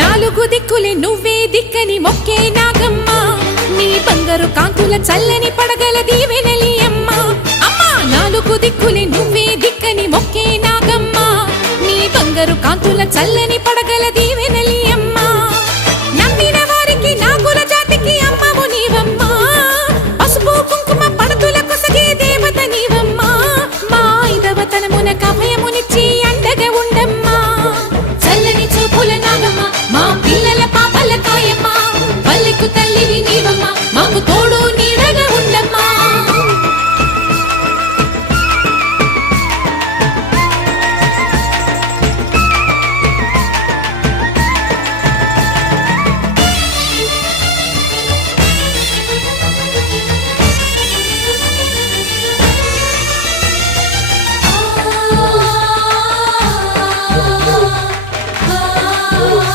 నాలుగు దిక్కులే నువ్వే దిక్కని మొక్కే నాగమ్మ నీ బంగారు కాంతుల చల్లని పడగల దీవెనలి అమ్మ అమ్మా నాలుగు దిక్కులే నువ్వే దిక్కని మొక్కే నాగమ్మ నీ బంగారు కాంతుల చల్లని పడగల